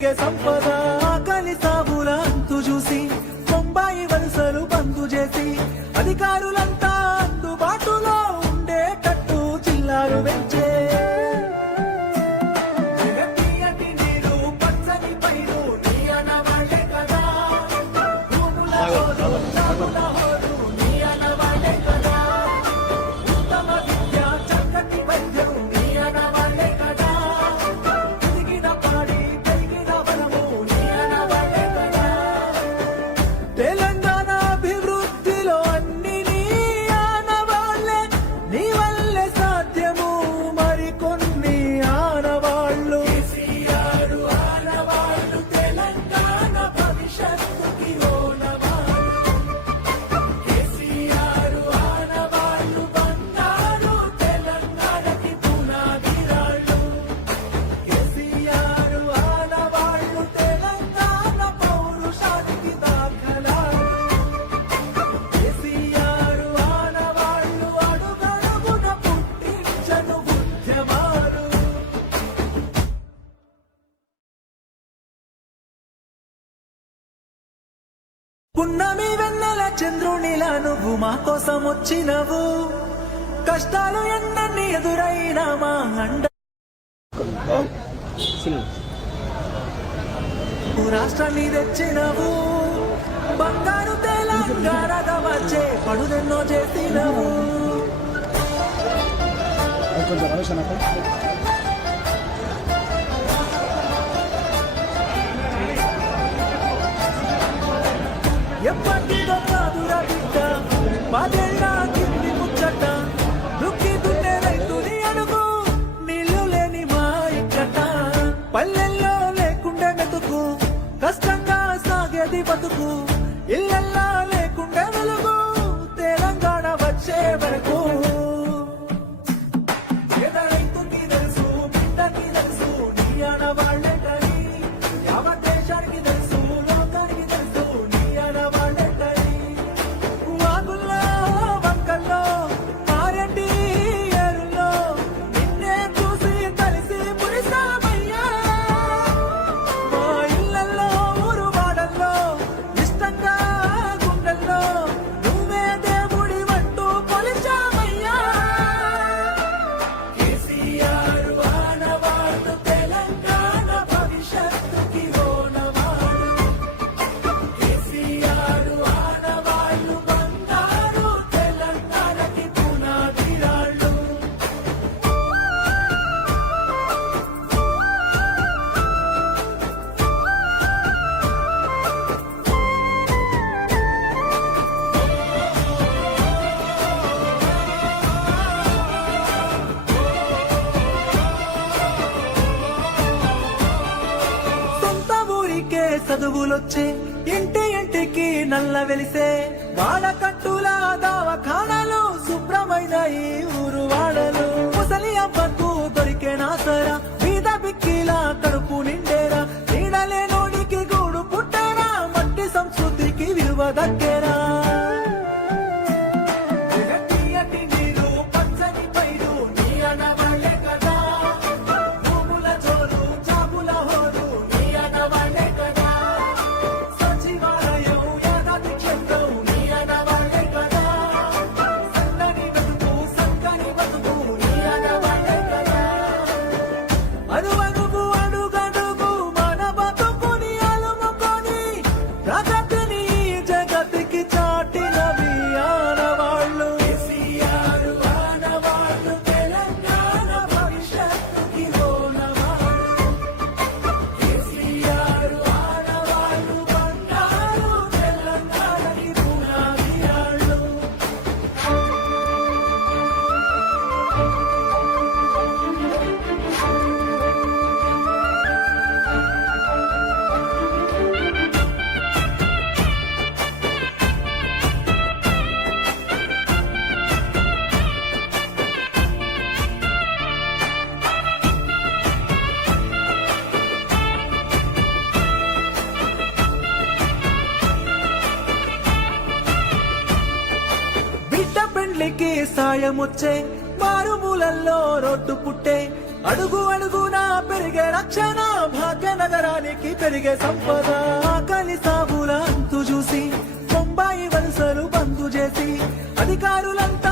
సంపద ఆకలి సాగుల అంతు చూసి బొంబాయి వలసలు బంధు చేసి అధికారులంతా అందుబాటులో ఉండేటట్టు జిల్లాలు పెంచే పున్నమి వెన్నెల చంద్రునిలా నువ్వు మా కోసం వచ్చినవు కష్టాలు ఎన్నన్ని ఎదురైనా మా అండ రాష్ట్రాన్ని తెచ్చినవు బంగారు తెలంగాణగా వచ్చే పడుదెన్నో చేసినవు ఎప్పటిదో కాదురా బిడ్డ పదేళ్ళ కింది ముచ్చట దుక్కి దున్నే రైతుని అడుగు నీళ్లు లేని మా ఇక్కట పల్లెల్లో లేకుండే మెతుకు కష్టంగా సాగేది బతుకు ఇళ్ళల్లా లేకుండే వెలుగు తెలంగాణ వచ్చే వరకు రైతుకి తెలుసు బిడ్డకి తెలుసు నీ ఆడవాళ్లే కానీ యావత్ దేశానికి తెలుసు లోకానికి తెలుసు నీ ఆడవాళ్లే కానీ వాగుల్లో వంకల్లో మారెడ్డి ఏరుల్లో నిన్నే చూసి కలిసి మురిసామయ్యా మా ఇళ్ళల్లో ఊరు వాడల్లో ఇష్టంగా గుండెల్లో నువ్వే దేవుడి వంటూ కొలిచామయ్యా కేసీఆర్ ఆనవాడు తెలంగాణ భవిష్యత్తుకి ఓనవాడు కేసీఆర్ ఆనవాళ్ళు బంగారు తెలంగాణకి పునాది రాళ్ళు సొంత ఊరికే చదువులొచ్చే ఇంటి ఇంటికి నల్ల వెలిసే వాడకట్టుల దవాఖానాలు శుభ్రమైన ఈ ఊరు వాడలు ముసలి అబ్బకు దొరికే నాసరా బీద బిక్కిలా కడుపు నిండేరా నీడలే నోడికి గూడు పుట్టేరా మట్టి సంస్కృతికి విలువ దక్కేరా తీయటి నీరు పచ్చని పైరు నీ అనవాళ్లే కదా భూముల జోరు జాబుల హోరు నీ అనవాళ్లే కదా సచివాలయం యాదాద్రి క్షేత్రం నీ అనవాళ్లే కదా సన్నని బతుకు సంకని బతుకు నీ అనవాళ్లే కదా అడుగడుగు అడుగడుగు మన బతుకుని అలుముకొని ప్రగతిని ఈ జగతికి చాటినవి ఆనవాళ్ళు కేసీఆర్ ఆనవాళ్ళు తెలంగాణ భవిష్యత్తుకి ఓనవాళ్ళు కేసీఆర్ ఆనవాళ్ళు బంగారు తెలంగాణకి పునాది రాళ్ళు బిడ్డ పెండ్లికి సాయమొచ్చే మారుమూలల్లో రోడ్డు పుట్టే అడుగు అడుగునా పెరిగే రక్షణ భాగ్యనగరానికి పెరిగే సంపద ఆకలి సాగుల అంతు చూసి బొంబాయి వలసలు బంద్ చేసి అధికారులంతా